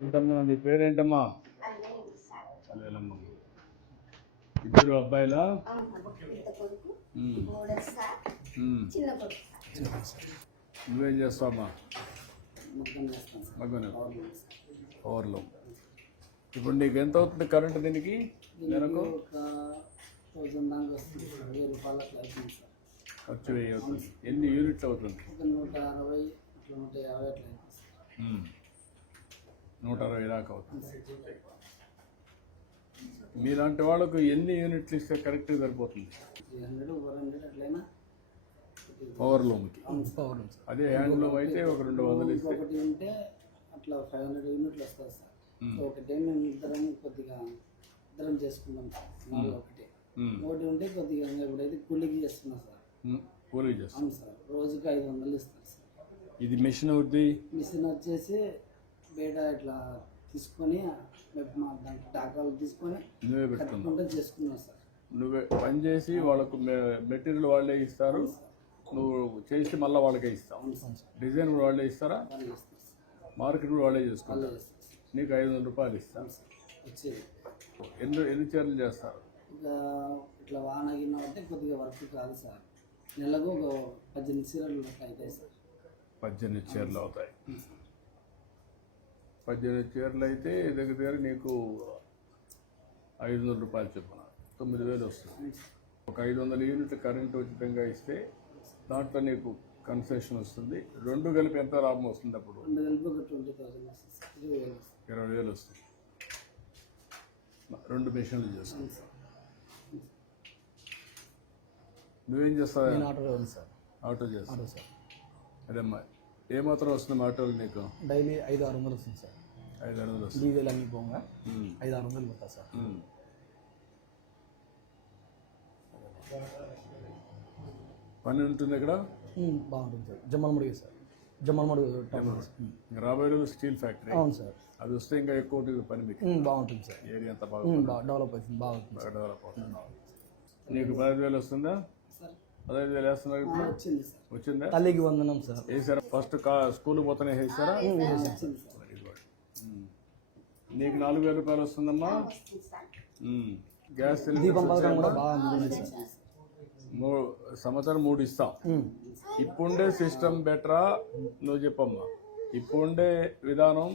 ఏంటమ్మా నీ పేరేంటమ్మా? ఇద్దరు అబ్బాయిలా? నువ్వేం చేస్తావమ్మా? పవర్లు ఓవర్లో. ఇప్పుడు నీకు ఎంత అవుతుంది కరెంట్ దీనికి? నెలకు? ఖర్చు వెయ్యి అవుతుంది. ఎన్ని యూనిట్లు అవుతుంది? నూట అరవై నూట యాభై అట్లా. నూట అరవై దాకా అవుతుంది. మీలాంటి వాళ్ళకు ఎన్ని యూనిట్లు ఇస్తే కరెక్ట్గా సరిపోతుంది? పవర్ లూమ్కి అదే హ్యాండ్ లూమ్ అయితే ఒక రెండు వందలు ఇస్తే. ఒకటి ఉంటే అట్లా ఫైవ్ హండ్రెడ్ యూనిట్లు వస్తుంది సార్ ఒకటే మేము ఇద్దరం కొద్దిగా ఇద్దరం చేసుకుంటాం సార్. నాలుగు ఒకటే. ఒకటి ఉంటే కొద్దిగా ఇప్పుడైతే కూలికి చేస్తున్నాం సార్. ఉమ్. కూలీ చేస్తాం సార్. రోజుకి ఐదు వందలు ఇస్తారు సార్. ఇది మెషిన్ అవుద్ది? మిషన్ వచ్చేసి బయట ఇట్లా తీసుకొని మా దాంట్లో టాకాలు తీసుకొని నువ్వే పెట్టుకున్నావు కట్టుకుంటూ చేసుకున్నాం సార్. నువ్వే పని చేసి వాళ్ళకు మెటీరియల్ వాళ్ళే ఇస్తారు. నువ్వు చేసి మళ్ళీ వాళ్ళకే ఇస్తావు. అవును సార్. డిజైన్ కూడా వాళ్ళే ఇస్తారా? వాళ్ళు చేస్తారు సార్. మార్కెట్ కూడా వాళ్ళే వాళ్ళే చేసుకుంటారు చేస్తారు సార్. నీకు ఐదు వందల రూపాయలు ఇస్తాను అవును సార్. వచ్చేది. ఎన్ని ఎన్ని చీరలు చేస్తారు? ఇక ఇట్లా వాన గిన్న అంటే కొద్దిగా వర్క్ కాదు సార్. నెలకు ఒక పద్దెనిమిది సీరలు అట్లా అవుతాయి సార్. పద్దెనిమిది చీరలు అవుతాయి. పద్దెనిమిది చీరలు అయితే దగ్గర దగ్గర నీకు ఐదు వందల రూపాయలు చొప్పున? తొమ్మిది వేలు వస్తుంది. ఒక ఐదు వందల యూనిట్ కరెంట్ ఉచితంగా ఇస్తే దాంట్లో నీకు కన్సెషన్ వస్తుంది. రెండు కలిపి ఎంత లాభం వస్తుంది అప్పుడు? ఇరవై వేలు వస్తుంది. రెండు మెషిన్లు సార్. నువ్వేం చేస్తావు? ఉంది సార్. ఆటో చేస్తావు. Auto sir. అదేమ్మా ఏమాత్రం వస్తుంది ఆటోలు నీకు? డైలీ ఐదు ఆరు వందలు వస్తుంది సార్. ఐదు డీజిల్ అన్ని పోగా? ఐదు ఆరు వందలు పోతా సార్. పని ఉంటుంది ఇక్కడ బాగుంటుంది sir. Jammalamadugu sir. Jammalamadugu town um. ఇంకా రాబోయే రోజు స్టీల్ ఫ్యాక్టరీ. అవును సార్. అది వస్తే ఇంకా ఎక్కువ పని మీకు. బాగుంటుంది సార్. ఏరియా అంతా బాగా డెవలప్ అవుతుంది బాగుంటుంది బాగా డెవలప్ అవుతుంది. నీకు పదహైదు వేలు వస్తుందా? సార్. పదహైదు వేలు వేస్తున్నారు వచ్చింది సార్. వచ్చిందా? తల్లికి వందనం సార్. వేసారా? ఫస్ట్ కా స్కూల్ పోతేనే వేసారా వచ్చింది సార్ వెరీ గుడ్ ఉమ్. నీకు నాలుగు వేల రూపాయలు వస్తుందమ్మా. గ్యాస్ సంవత్సరం మూడు ఇస్తాం. ఇప్పుండే సిస్టమ్ బెటరా? నువ్వు చెప్పమ్మా. ఇప్పుండే విధానం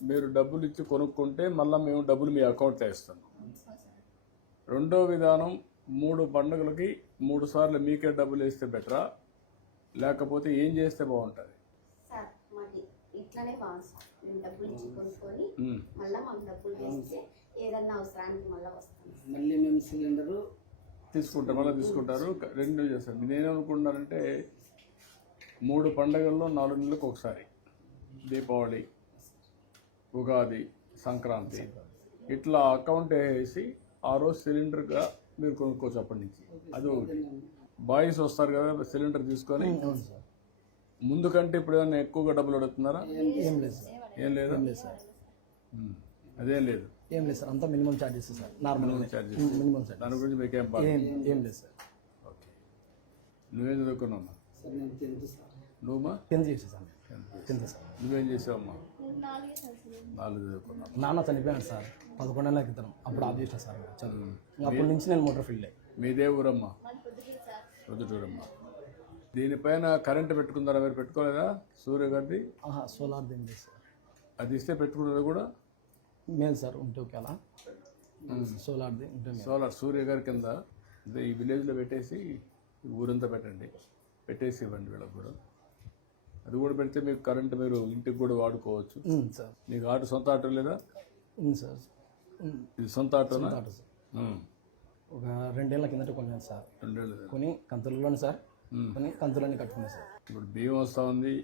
మీరు డబ్బులు ఇచ్చి కొనుక్కుంటే మళ్ళీ మేము డబ్బులు మీ అకౌంట్లో ఇస్తాం రెండో విధానం మూడు పండుగలకి మూడు సార్లు మీకే డబ్బులు వేస్తే బెటరా? లేకపోతే ఏం చేస్తే బాగుంటుంది? ఇట్లానే మేము డబ్బులు ఇచ్చి కొనుక్కొని ఉమ్. మళ్ళీ మాకు డబ్బులు వేస్తే ఏదన్నా అవసరానికి మళ్ళీ వస్తుంది మళ్ళీ మేము సిలిండరు తీసుకుంటారు మళ్ళీ తీసుకుంటారు. రెండు మూడు పండగల్లో నాలుగు నెలలకు ఒకసారి. దీపావళి ఉగాది సంక్రాంతి. ఇట్లా అకౌంట్ వేసి ఆ రోజు సిలిండర్గా మీరు కొనుక్కోవచ్చు అప్పటి నుంచి. అది ఒకటి. బాయ్స్ వస్తారు కదా సిలిండర్ తీసుకొని. ముందు కంటే ఇప్పుడు ఏమైనా ఎక్కువగా డబ్బులు అడుగుతున్నారా? ఏం లేదు సార్. ఏం లేదా? ఏం లేదు సార్. అదేం లేదు. ఏం లేదు సార్ అంతా minimum charges sir normal charges minimum sir దాని గురించి మీకేం ఏం ఏం లేదు సార్. ఓకే. నువ్వేం చదువుకున్నావు సార్ నేను టెన్త్ సార్. నువ్వుమా టెన్త్ చేసి సార్. Tenth sir. నువ్వేం చేసావమ్మా? నాలుగు చదువుకున్నావు. నాన్న చనిపోయాడు సార్ పదకొండు నెలల క్రితం. అప్పుడు ఆఫ్ చేసిన సార్ చదువు. అప్పటి నుంచి నేను మోటార్ ఫీల్డ్ మీదే ఊరమ్మా? పొద్దుటూరమ్మా. దీనిపైన కరెంట్ పెట్టుకుందారా మీరు పెట్టుకోలేదా? సూర్య గారిది? ఆహా సోలార్ దేం లేదు సార్. అది ఇస్తే పెట్టుకున్నది కూడా? మేలు సార్ ఉంటే ఓకే అలా సోలార్ది సోలార్ సూర్య గారి కింద ఈ విలేజ్లో పెట్టేసి ఊరంతా పెట్టండి. పెట్టేసి ఇవ్వండి వీళ్ళకి కూడా. అది కూడా పెడితే మీకు కరెంట్ మీరు ఇంటికి కూడా వాడుకోవచ్చు. సార్. నీకు ఆటో సొంత ఆటో లేదా? సార్. ఇది సొంత ఆటోనా? Auto sir. ఒక రెండేళ్ళ కిందట కొన్నాను సార్. రెండేళ్ళు. కొని కంతులలోనే సార్. కొని కంతులన్నీ కట్టుకున్నాను సార్. ఇప్పుడు బియ్యం వస్తూ ఉంది.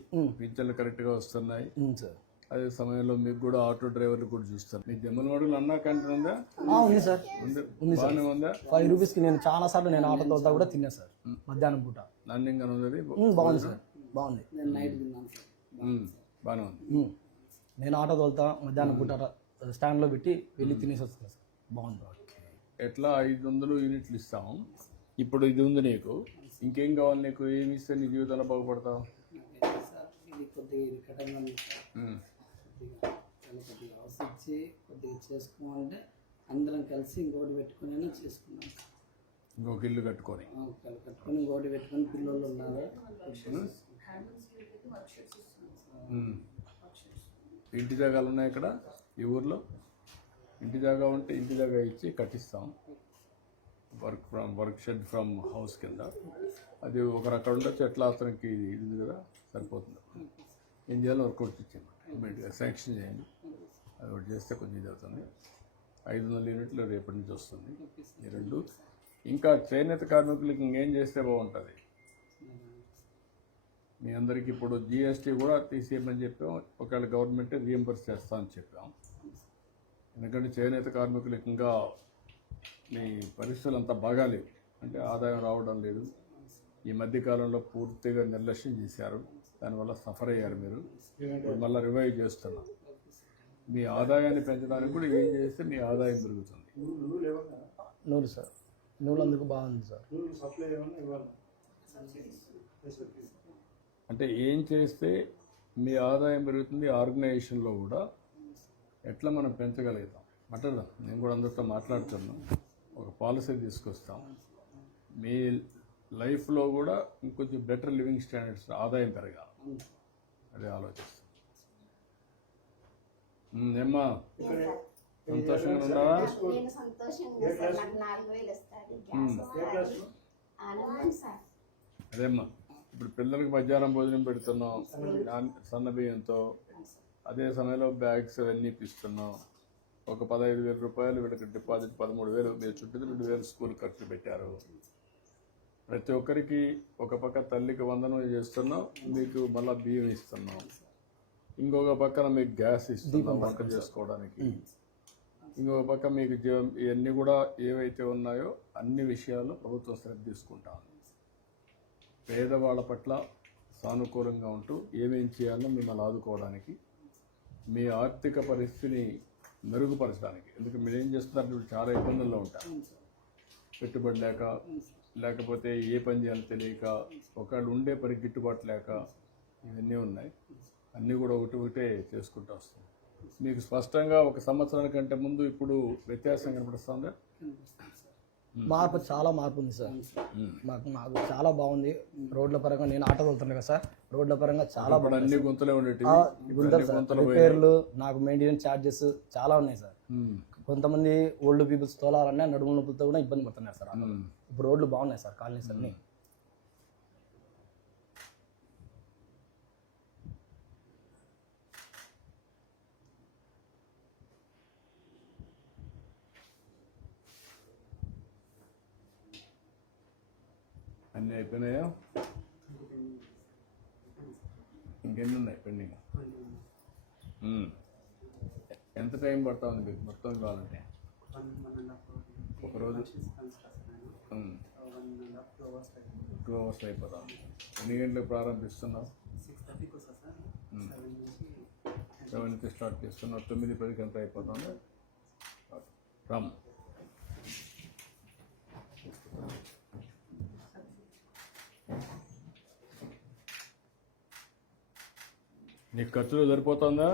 పింఛన్లు కరెక్ట్గా వస్తున్నాయి. సార్. అదే సమయంలో మీకు కూడా ఆటో డ్రైవర్లు కూడా చూస్తారు. మీ జమ్మల మడుగులు అన్నా క్యాంటీన్ ఉందా? ఆ, ఉంది సార్. ఉంది. బాగానే ఉందా? ఫైవ్ రూపీస్కి నేను చాలా సార్లు నేను ఆటో తోలుతా కూడా తిన్నా సార్. మధ్యాహ్నం పూట. నన్నింగా ఉంది బాగుంది సార్. బాగుంది. నేను నైట్ తిన్నాను బాగానే ఉంది. నేను ఆటో తోలుతా మధ్యాహ్నం పూట స్టాండ్లో పెట్టి వెళ్ళి తినేసి వస్తాను సార్. బాగుంది. ఎట్లా ఐదు వందలు యూనిట్లు ఇస్తాం ఇప్పుడు ఇది ఉంది నీకు. ఇంకేం కావాలి నీకు? ఏమి ఇస్తే నీ జీవితంలో బాగుపడతావు? కొద్దిగా కొద్దిగా ఇలా కొద్దిగా ఇచ్చి కొద్దిగా చేసుకోమంటే అందరం కలిసి ఇంకోటి పెట్టుకుని చేసుకున్నాం. ఇంకొక ఇల్లు కట్టుకొని. కట్టుకొని ఇంకోటి పెట్టుకొని పిల్లలు ఉన్నారు. ఇంటి జాగాలు ఉన్నాయి ఇక్కడ ఈ ఊర్లో? ఇంటి జాగా ఉంటే ఇంటి జాగా ఇచ్చి కట్టిస్తాం. Work from work shed from house కింద. అది ఒకరు అక్కడ ఉండొచ్చు ఎట్లా అతనికి ఇది ఉంది కదా సరిపోతుంది. ఏం చేయాలో వర్కౌట్ ఇచ్చాను ఇమీడియట్గా శాంక్షన్ uh, చేయండి. అది ఒకటి చేస్తే కొంచెం ఇది అవుతుంది. ఐదు వందల యూనిట్లు రేపటి నుంచి వస్తుంది. ఈ రెండు. ఇంకా చేనేత కార్మికులకి ఇంకేం చేస్తే బాగుంటుంది? మీ అందరికీ ఇప్పుడు జిఎస్టీ కూడా తీసేయమని చెప్పాం. ఒకవేళ గవర్నమెంట్ రియంబర్స్ చేస్తా అని చెప్పాం. ఎందుకంటే చేనేత కార్మికులకు ఇంకా మీ పరిస్థితులు అంతా బాగాలేవు. అంటే ఆదాయం రావడం లేదు. ఈ మధ్యకాలంలో పూర్తిగా నిర్లక్ష్యం చేశారు. దానివల్ల సఫర్ అయ్యారు మీరు. మళ్ళీ రివైవ్ చేస్తున్నాం. మీ ఆదాయాన్ని పెంచడానికి కూడా ఏం చేస్తే మీ ఆదాయం పెరుగుతుంది. నూలు సార్. నూలు అందుకు బాగుంది సార్. అంటే ఏం చేస్తే మీ ఆదాయం పెరుగుతుంది? ఆర్గనైజేషన్లో కూడా ఎట్లా మనం పెంచగలుగుతాం? మాట్లాడదాం నేను కూడా అందరితో మాట్లాడుతున్నాను ఒక పాలసీ తీసుకొస్తాం. మీ లైఫ్లో కూడా ఇంకొంచెం బెటర్ లివింగ్ స్టాండర్డ్స్ ఆదాయం పెరగాలి. అదే ఆలోచిస్తాం. ఉమ్, ఏమ్మా? సంతోషంగా ఉన్నావా? నేను సంతోషంగా సార్ నాకు నాలుగు వేలు వస్తుంది గ్యాస్ వస్తుంది. ఆనందం సార్. అదేమ్మా ఇప్పుడు పిల్లలకి మధ్యాహ్నం భోజనం పెడుతున్నాం నాన్- సన్న బియ్యంతో అదే సమయంలో బ్యాగ్స్ అవన్నీ ఇప్పిస్తున్నాం ఒక పదహైదు వేల రూపాయలు వీళ్ళకి డిపాజిట్ పదమూడు వేలు మీరు చుట్టూ రెండు వేలు స్కూల్ ఖర్చు పెట్టారు. ప్రతి ఒక్కరికి ఒక పక్క తల్లికి వందనం చేస్తున్నాం మీకు మళ్ళీ బియ్యం ఇస్తున్నాం. ఇంకొక పక్కన మీకు గ్యాస్ ఇస్తున్నాం వంట చేసుకోవడానికి. ఇంకొక పక్క మీకు ఇవన్నీ కూడా ఏవైతే ఉన్నాయో అన్ని విషయాల్లో ప్రభుత్వం శ్రద్ధ తీసుకుంటా పేదవాళ్ళ పట్ల సానుకూలంగా ఉంటూ ఏమేం చేయాలో మిమ్మల్ని ఆదుకోవడానికి మీ ఆర్థిక పరిస్థితిని మెరుగుపరచడానికి. ఎందుకంటే మీరు ఏం చేస్తున్నారు చాలా ఇబ్బందుల్లో ఉంటారు. పెట్టుబడి లేక లేకపోతే ఏ పని చేయాలో తెలియక ఒకళ్ళు ఉండే పని గిట్టుబాటు లేక ఇవన్నీ ఉన్నాయి. అన్నీ కూడా ఒకటి ఒకటే చేసుకుంటూ వస్తాం. మీకు స్పష్టంగా ఒక సంవత్సరానికంటే ముందు ఇప్పుడు వ్యత్యాసం కనపడుస్తుందా? మార్పు చాలా మార్పు ఉంది సార్. మాకు మాకు చాలా బాగుంది. రోడ్ల పరంగా నేను ఆటో వెళ్తున్నాను కదా సార్. రోడ్ల పరంగా చాలా అన్ని గుంతలే సార్. పోయినాయి. రిపేర్లు నాకు మెయింటెనెన్స్ ఛార్జెస్ చాలా ఉన్నాయి సార్. కొంతమంది ఓల్డ్ పీపుల్స్ తోలాలన్నా నడుము నొప్పులతో కూడా ఇబ్బంది పడుతున్నారు సార్. ఇప్పుడు రోడ్లు బాగున్నాయి సార్ కాలనీస్ అన్ని అన్నీ అయిపోయినాయా ఇంకెన్ని ఉన్నాయి పెండింగ్. ఎంత టైం పడతా ఉంది మీకు? మొత్తం కావాలంటే? ఒక రోజు? ఉమ్. టూ అవర్స్ అయిపోతాం ఎన్ని గంటలకు ప్రారంభిస్తున్నావు? సెవెన్కి స్టార్ట్ చేస్తున్నావు. తొమ్మిది పదికి ఎంత అయిపోతుంది? రామ్. నీకు ఖర్చులు సరిపోతుందా.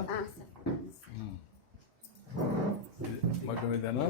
ఆ, సార్ మొత్తం ఇదేనా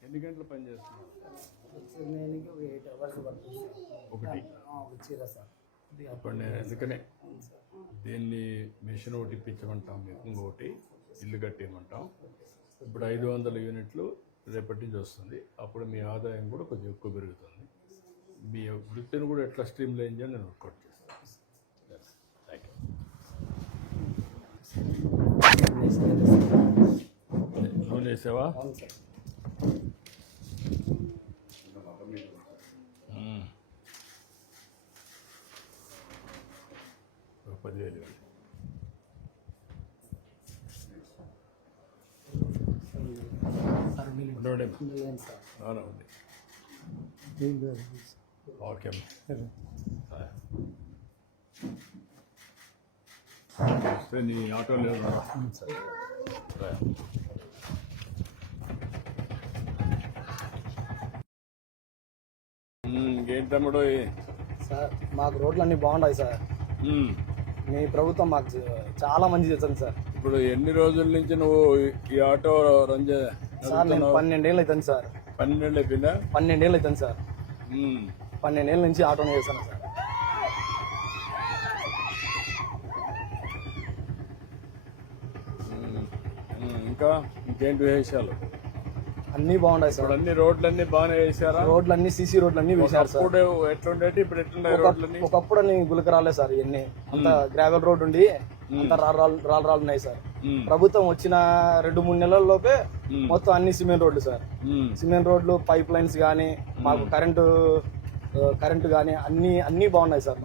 ఎన్ని గంటలు పని చేస్తున్నావు నేను ఇంకా ఒక ఎయిట్ అవర్స్ పడుతుంది సార్ ఒకటి ఆ, ఒక చీర సార్. ఇది ఇప్పుడు నేను అందుకనే దీన్ని మిషన్ ఒకటి ఇప్పించమంటాం ఇంకొకటి ఇల్లు కట్టేయమంటాం. ఇప్పుడు ఐదు వందల యూనిట్లు రేపటి నుంచి వస్తుంది. అప్పుడు మీ ఆదాయం కూడా కొంచెం ఎక్కువ పెరుగుతుంది. మీ వృత్తిని కూడా ఎట్లా స్ట్రీమ్ లైన్ చేయాలి నేను వర్కౌట్ చేస్తాను. థ్యాంక్ యూ లోన్ వేసావా అవును సార్ ఓకే పదివేలు ఇవ్వండి. సార్ మీరు ఉండవడేమో లేదు సార్ బాగానే ఉంది ఓకే అమ్మా. వస్తే నీ ఆటోలో ఎవరు రా. రా. ఉమ్, ఇంకేం తమ్ముడు సార్ మాకు రోడ్లు అన్నీ బాగున్నాయి సార్ ఉమ్, మీ ప్రభుత్వం మాకు చాలా మంచి చేస్తుంది సార్. ఇప్పుడు ఎన్ని రోజుల నుంచి నువ్వు ఈ ఆటో రన్ చే సార్ నేను పన్నెండేళ్ళు అవుతుంది సార్. పన్నెండు అయిపోయిందా? పన్నెండేళ్ళు అవుతుంది సార్. ఉమ్, పన్నెండేళ్ళ నుంచి ఆటోనే చేస్తాను సార్. ఉమ్, ఉమ్, ఇంకా ఇంకేంటి విశేషాలు? అన్నీ బాగున్నాయి సార్. ఇప్పుడు అన్ని రోడ్లన్నీ బాగానే వేసారా రోడ్లు అన్నీ సీసీ రోడ్లు అన్నీ వేశారు సార్. అప్పుడు ఎట్లుండేటి? ఇప్పుడు ఎట్లున్నాయి రోడ్లన్నీ? ఒకప్పుడు అని గులకరాలే సార్ ఇవన్నీ. అంత గ్రావెల్ రోడ్ ఉండి అంత రాళ్ళు రాళ్ళు ఉన్నాయి సార్. ప్రభుత్వం వచ్చిన రెండు మూడు నెలల్లోపే ఉమ్, మొత్తం అన్ని సిమెంట్ రోడ్లు సార్. సిమెంట్ రోడ్లు పైప్ లైన్స్ కానీ మాకు కరెంటు కరెంటు కానీ అన్ని అన్నీ బాగున్నాయి సార్.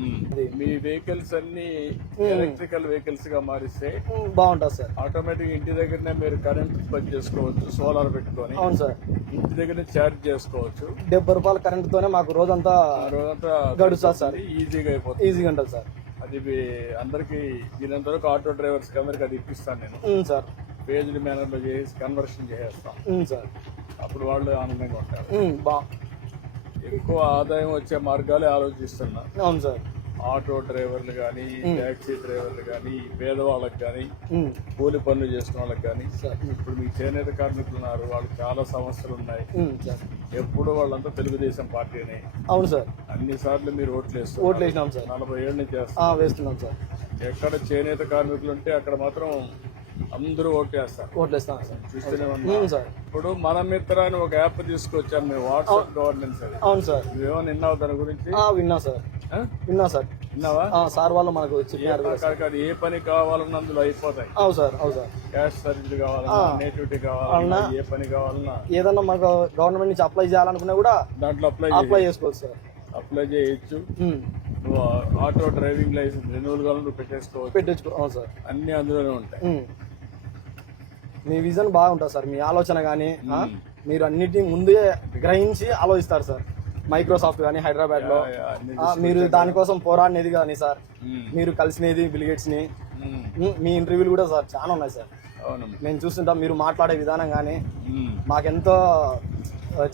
మీ వెహికల్స్ అన్ని ఎలక్ట్రికల్ వెహికల్స్గా మారిస్తే బాగుంటుంది సార్. ఆటోమేటిక్ ఇంటి దగ్గరనే మీరు కరెంట్ ఉత్పత్తి చేసుకోవచ్చు సోలార్ పెట్టుకొని. అవును సార్. ఇంటి దగ్గర ఛార్జ్ చేసుకోవచ్చు. డెబ్బై రూపాయల కరెంటుతోనే మాకు రోజంతా రోజంతా గడుస్తుంది సార్. ఈజీగా అయిపోతుంది. ఈజీగా ఉంటుంది సార్. అది మీ- అందరికి దీనంత వరకు ఆటో డ్రైవర్స్ అందరికి అది ఇప్పిస్తాను నేను. సార్. పేజ్డ్ మేనర్లో చేసి కన్వర్షన్ చేసేస్తాం. సార్. అప్పుడు వాళ్ళు ఆనందంగా ఉంటారు. బా ఎక్కువ ఆదాయం వచ్చే మార్గాలే ఆలోచిస్తున్నా. అవును సార్. ఆటో డ్రైవర్లు కానీ ట్యాక్సీ డ్రైవర్లు కానీ పేదవాళ్ళకి కానీ కూలి పనులు చేసుకున్న వాళ్ళకి కానీ సార్. ఇప్పుడు మీకు చేనేత కార్మికులు ఉన్నారు వాళ్ళకి చాలా సమస్యలు ఉన్నాయి. ఎప్పుడు వాళ్ళంతా తెలుగుదేశం పార్టీనే. అవును సార్. అన్ని సార్లు మీరు ఓట్లు వేస్తారు ఓట్లు వేసినాం సార్. నలభై ఏళ్ళ నుంచి వేస్తున్నాం సార్. ఎక్కడ చేనేత కార్మికులు ఉంటే అక్కడ మాత్రం అందరూ ఓట్లు వేస్తారు ఓట్లు వేస్తున్నాం సార్ ఉమ్, సార్. ఇప్పుడు మన మిత్ర అని ఒక యాప్ తీసుకొచ్చాం మేము వాట్సాప్ గవర్నెన్స్ అది అవును సార్. నువ్వేమో విన్నావు దాని గురించి? ఆ, విన్నా సార్. ఆ? విన్నా సార్. విన్నావా? ఆ, సార్ వాళ్ళు మనకు చెప్పినారు ఏ కాదు కాదు, ఏ పని కావాలన్నా అందులో అయిపోతాయి. అవును సార్ అవును సార్. క్యాష్ సర్వీస్ కావాలన్నా నేటివిటీ కావాలన్నా ఏ పని కావాలన్నా. ఏదన్నా మాకు గవర్నమెంట్ నుంచి అప్లై చేయాలనుకున్నా కూడా దాంట్లో అప్లై అప్లై చేసుకోవచ్చు సార్. అప్లై చేయొచ్చు. ఉమ్, నువ్వు ఆటో డ్రైవింగ్ లైసెన్స్ రెన్యువల్ కావాలని నువ్వు పెట్టేసుకోవచ్చు. పెట్టించుకో అవును సార్. అన్ని అందులోనే ఉంటాయి. ఉమ్. మీ విజన్ బాగుంటుంది సార్. మీ ఆలోచన కానీ మీరు అన్నిటిని ముందే గ్రహించి ఆలోచిస్తారు సార్. మైక్రోసాఫ్ట్ కానీ హైదరాబాద్లో మీరు దానికోసం పోరాడినది కానీ సార్ మీరు కలిసినది బిలిగేట్స్ని మీ ఇంటర్వ్యూలు కూడా సార్ చాలా ఉన్నాయి సార్. మేము చూస్తుంటాం మీరు మాట్లాడే విధానం కానీ మాకెంతో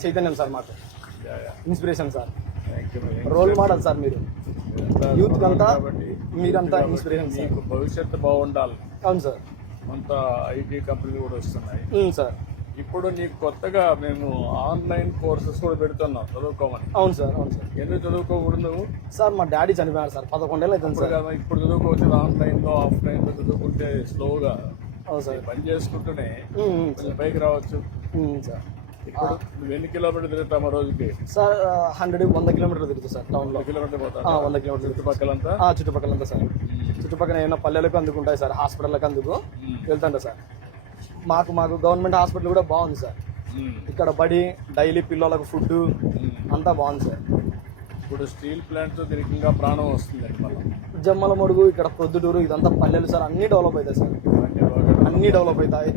చైతన్యం సార్ మాకు. Inspiration sir. Role model sir మీరు. యూత్ అంతా మీరంతా ఇన్స్పిరేషన్ భవిష్యత్తు బాగుండాలి. అవును సార్. అంత ఐటీ కంపెనీలు కూడా వస్తున్నాయి. సార్. ఇప్పుడు నీకు కొత్తగా మేము ఆన్లైన్ కోర్సెస్ కూడా పెడుతున్నాం చదువుకోమని. అవును సార్ అవును సార్. ఎందుకు చదువుకోకూడదు? సార్ మా డాడీ చనిపోయారు సార్. పదకొండేళ్ళు అవుతుంది సార్. ఇప్పుడు చదువుకోవచ్చు ఆన్లైన్లో ఆఫ్లైన్లో చదువుకుంటే స్లోగా. అవును సార్. పని చేసుకుంటూనే పైకి రావచ్చు. సార్. ఇప్పుడు నువ్వు ఎన్ని కిలోమీటర్లు తిరుగుతావు రోజుకి? సార్ హండ్రెడ్ వంద కిలోమీటర్లు తిరుగుతుంది సార్ టౌన్లో ఎన్ని కిలోమీటర్లు ఆ, పోతావు వంద కిలోమీటర్లు చుట్టుపక్కలంతా? ఆ, చుట్టుపక్కలంతా సార్. చుట్టుపక్కల ఏమైనా పల్లెలకు అందుకుంటాయి సార్ హాస్పిటల్కి అందుకు. వెళ్తుంటా సార్. మాకు మాకు గవర్నమెంట్ హాస్పిటల్ కూడా బాగుంది సార్. ఇక్కడ బడి డైలీ పిల్లలకు ఫుడ్. అంతా బాగుంది సార్. ఇప్పుడు స్టీల్ ప్లాంట్ దీనికి ఇంకా ప్రాణం వస్తుందండి మళ్ళీ. జమ్మల మడుగు ఇక్కడ ప్రొద్దుటూరు ఇదంతా పల్లెలు సార్. అన్ని డెవలప్ అవుతాయి సార్. అన్ని డెవలప్ అవుతాయి.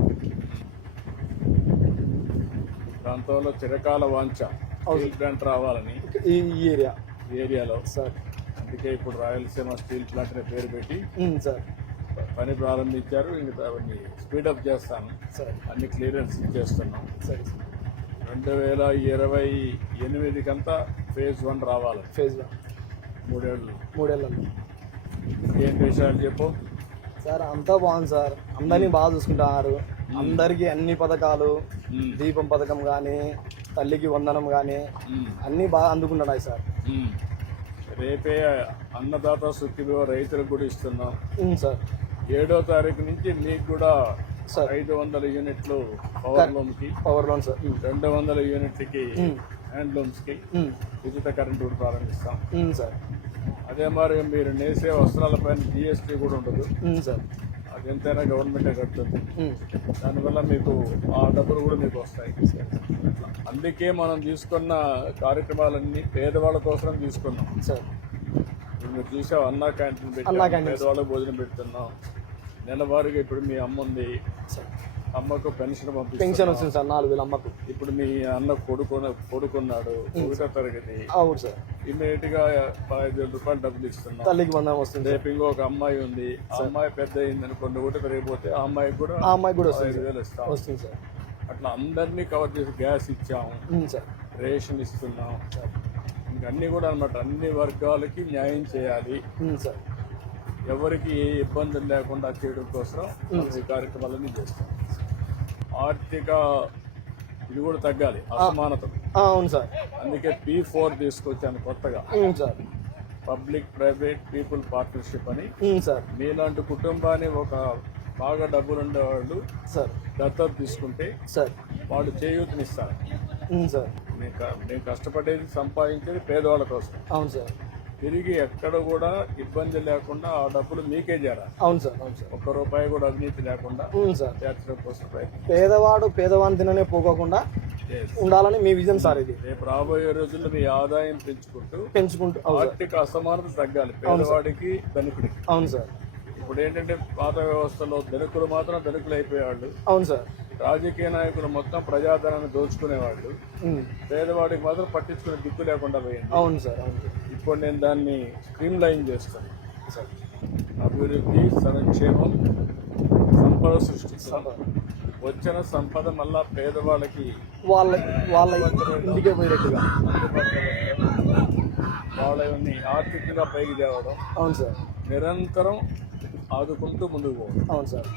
ప్రాంతంలో చిరకాల వాంఛ. స్టీల్ ప్లాంట్ రావాలని ఈ ఏరియా. ఏరియాలో. సార్. అందుకే ఇప్పుడు రాయలసీమ స్టీల్ ప్లాంట్ అనే పేరు పెట్టి సార్. పని ప్రారంభించారు. ఇంకా దాన్ని స్పీడప్ చేస్తాను. సరే. అన్ని క్లియరెన్స్ ఇచ్చేస్తున్నాం. సరే సార్. రెండు వేల ఇరవై ఎనిమిదికంతా ఫేజ్ వన్ రావాలి. Phase one. మూడేళ్ళు. మూడేళ్ళలో. ఏం విషయాలు చెప్పు? సార్ అంతా బాగుంది సార్. అందరినీ బాగా చూసుకుంటున్నారు. అందరికీ అన్ని పథకాలు దీపం పథకం కానీ తల్లికి వందనం కానీ అన్నీ బాగా అందుకుంటున్నాయి సార్. రేపే అన్నదాత సుఖిలో రైతులకు కూడా ఇస్తున్నాం. సార్. ఏడో తారీఖు నుంచి మీకు కూడా సార్. ఐదు వందల యూనిట్లు పవర్ లూమ్కి పవర్ లోన్ సార్. రెండు వందల యూనిట్లకి ఉమ్, హ్యాండ్లూమ్స్కి ఉమ్, ఉచిత కరెంటు కూడా ప్రారంభిస్తాం. సార్. అదే మరి మీరు నేసే వస్త్రాలపైన జిఎస్టీ కూడా ఉండదు. సార్. ఎంతైనా గవర్నమెంటే కడుతుంది. దానివల్ల మీకు ఆ డబ్బులు కూడా మీకు వస్తాయి. అందుకే మనం తీసుకున్న కార్యక్రమాలన్నీ పేదవాళ్ళ కోసం తీసుకున్నాం. సార్. మీరు చూసావు? అన్నా క్యాంటీన్ పెట్టాం. పేదవాళ్ళకి భోజనం పెడుతున్నాం. నెలవారీగా ఇప్పుడు మీ అమ్మ ఉంది సార్. అమ్మకు పెన్షన్ పెన్షన్ వస్తుంది సార్ నాలుగు వేలు అమ్మకు. ఇప్పుడు మీ అన్న కొడుకున్న కొడుకున్నాడు ఒకటో తరగతి. అవును సార్. ఇమీడియట్గా పదహైదు వేల రూపాయలు డబ్బులు ఇస్తున్నాం తల్లికి బంధం వస్తుంది రేపు ఇంకొక అమ్మాయి ఉంది. ఆ అమ్మాయి పెద్ద అయింది అనుకోండి ఒకటి పెరిగిపోతే ఆ అమ్మాయికి కూడా ఆ అమ్మాయికి కూడా వస్తుంది వేలు ఇస్తాం. వస్తుంది సార్. అట్లా అందరినీ కవర్ చేసి గ్యాస్ ఇచ్చాము. సార్. రేషన్ ఇస్తున్నాం. ఇంకా అన్ని కూడా అనమాట అన్ని వర్గాలకి న్యాయం చేయాలి. సార్. ఎవరికి ఏ ఇబ్బందులు లేకుండా చేయడం కోసం మనం ఈ కార్యక్రమాలన్నీ చేస్తాం. ఆర్థిక ఇది కూడా తగ్గాలి అసమానతలు ఆ, అవును సార్. అందుకే పీ ఫోర్ తీసుకొచ్చాను కొత్తగా. Sir. Public private people partnership అని. సార్. మీలాంటి కుటుంబాన్ని ఒక బాగా డబ్బులు ఉండేవాళ్ళు సార్. దత్తత తీసుకుంటే సార్. వాళ్ళు చేయూతనిస్తారు. సార్. నేను కష్టపడేది సంపాదించేది పేదవాళ్ళ కోసం. అవును సార్. తిరిగి ఎక్కడ కూడా ఇబ్బంది లేకుండా ఆ డబ్బులు మీకే చేరాలి. అవును సార్ అవును సార్. ఒక్క రూపాయి కూడా అవినీతి లేకుండా ఉమ్, సార్. చేర్చడం కోసం ప్రయత్నం పేదవాడు పేదవాని తిననే పోకోకుండా. ఉండాలని మీ విజన్ సార్ ఇది. రేపు రాబోయే రోజుల్లో మీ ఆదాయం పెంచుకుంటూ పెంచుకుంటూ అవును ఆర్థిక అసమానత తగ్గాలి. పేదవాడికి ధనికుడికి. అవును సార్. ఇప్పుడు ఏంటంటే పాత వ్యవస్థలో ధనికులు మాత్రం ధనికులు అయిపోయేవాళ్ళు. అవును సార్. రాజకీయ నాయకులు మొత్తం ప్రజాధనాన్ని దోచుకునేవాళ్ళు. పేదవాడికి మాత్రం పట్టించుకునే దిక్కు లేకుండా పోయింది. అవును సార్ అవును సార్. ఇప్పుడు నేను దాన్ని స్ట్రీమ్ లైన్ చేస్తాను. అభివృద్ధి సంక్షేమం సంపద సృష్టిస్తాను వచ్చిన సంపద మళ్ళా పేదవాళ్ళకి వాళ్ళ వాళ్ళ ఇంటికే పోయేటట్టుగా. వాళ్ళని ఆర్థికంగా పైకి తేవడం అవును సార్. నిరంతరం ఆదుకుంటూ ముందుకు పోవడం. అవును సార్.